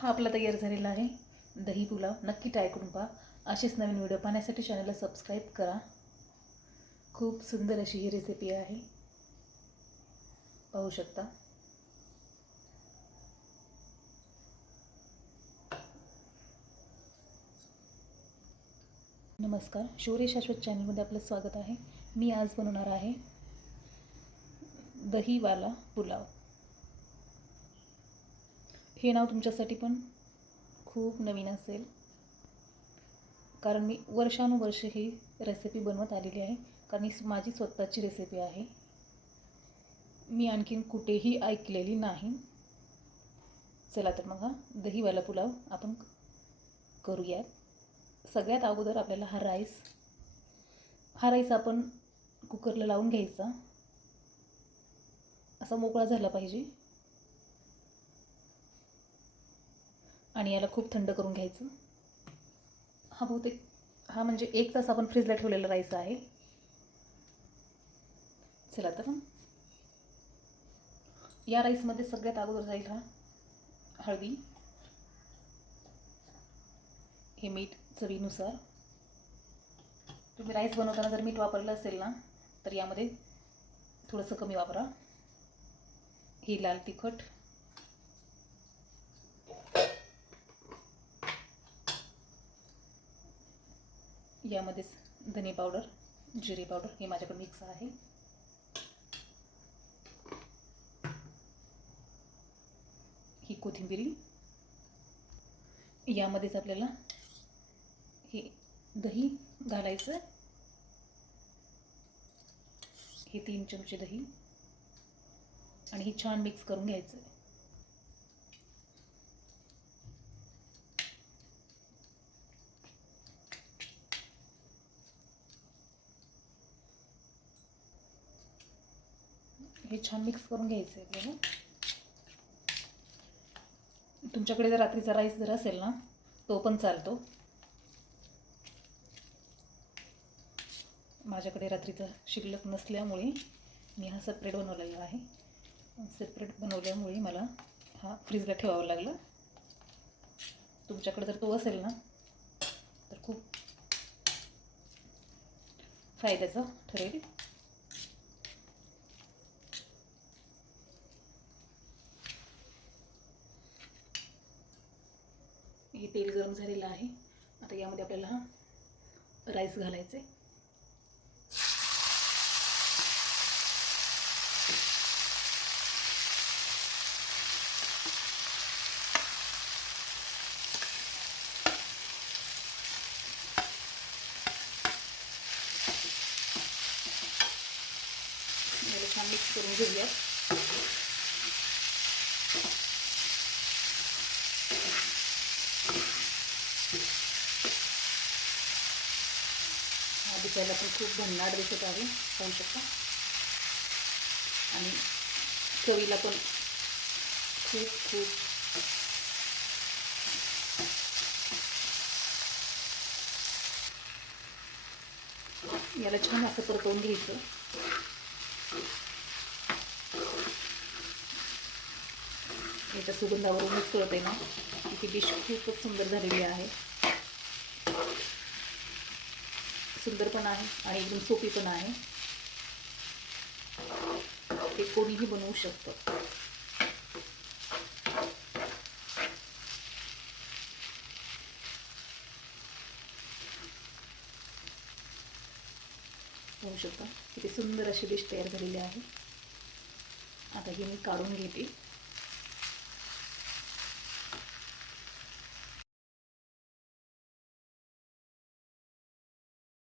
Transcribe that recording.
हा आपला तयार झालेला आहे. दही पुलाव. नक्की ट्राय करून पहा. असेच नवीन व्हिडिओ पाहण्यासाठी चॅनलला सबस्क्राईब करा. खूप सुंदर अशी ही रेसिपी आहे. पाहू शकता. नमस्कार. शौर्य शाश्वत चॅनलमध्ये आपलं स्वागत आहे. मी आज बनवणार आहे दहीवाला पुलाव. हे नाव तुमच्यासाठी पण खूप नवीन असेल. कारण मी वर्षानुवर्ष ही रेसिपी बनवत आलेली आहे. कारण ही माझी स्वतःची रेसिपी आहे. मी आणखीन कुठेही ऐकलेली नाही. चला तर मग हा दहीवाला पुलाव आपण करूयात. सगळ्यात अगोदर आपल्याला हा राईस हा राईस आपण कुकरला लावून घ्यायचा. असा मोकळा झाला पाहिजे. आणि याला खूप थंड करून घ्यायचं. हा बहुतेक हा म्हणजे एक तास आपण फ्रीजला ठेवलेला राईस आहे. चला तर. या राईसमध्ये सगळ्यात अगोदर जाईल हा हळदी. हे मीठ चवीनुसार. तुम्ही राईस बनवताना जर मीठ वापरलं असेल ना तर यामध्ये थोडंसं कमी वापरा. ही लाल तिखट. यामध्येच धने पावडर जिरे पावडर हे माझ्याकडे मिक्स आहे. ही कोथिंबिरी. यामध्येच आपल्याला हे दही घालायचं. हे तीन चमचे दही. आणि हे छान मिक्स करून घ्यायचं. हे छान मिक्स करून घ्यायचं आहे आपल्याला तुमच्याकडे जर रात्रीचा राईस जर असेल ना तो पण चालतो. माझ्याकडे रात्रीचा शिल्लक नसल्यामुळे मी हा सेपरेट बनवलेला आहे. सेपरेट बनवल्यामुळे मला हा फ्रीजला ठेवावा लागला. तुमच्याकडे जर तो असेल ना तर खूप फायद्याचा ठरेल. हे तेल गरम झालेलं आहे. आता यामध्ये आपल्याला हा राईस घालायचे छान मिक्स करून घेऊयात हा दिसायला पण खूप भन्नाट दिसत आहे. पाहू शकता. आणि चवीला पण खूप खूप. याला छान असं परतवून घ्यायचं. याच्या सुगंधावरूनच कळत आहे ना. की ती डिश खूपच सुंदर झालेली आहे. सुंदर पण आहे एकदम सोपी पण आहे. ते कोणीही बनवू शकतं. सुंदर अशी डिश तयार आहे. आता ही मी काढून घेते.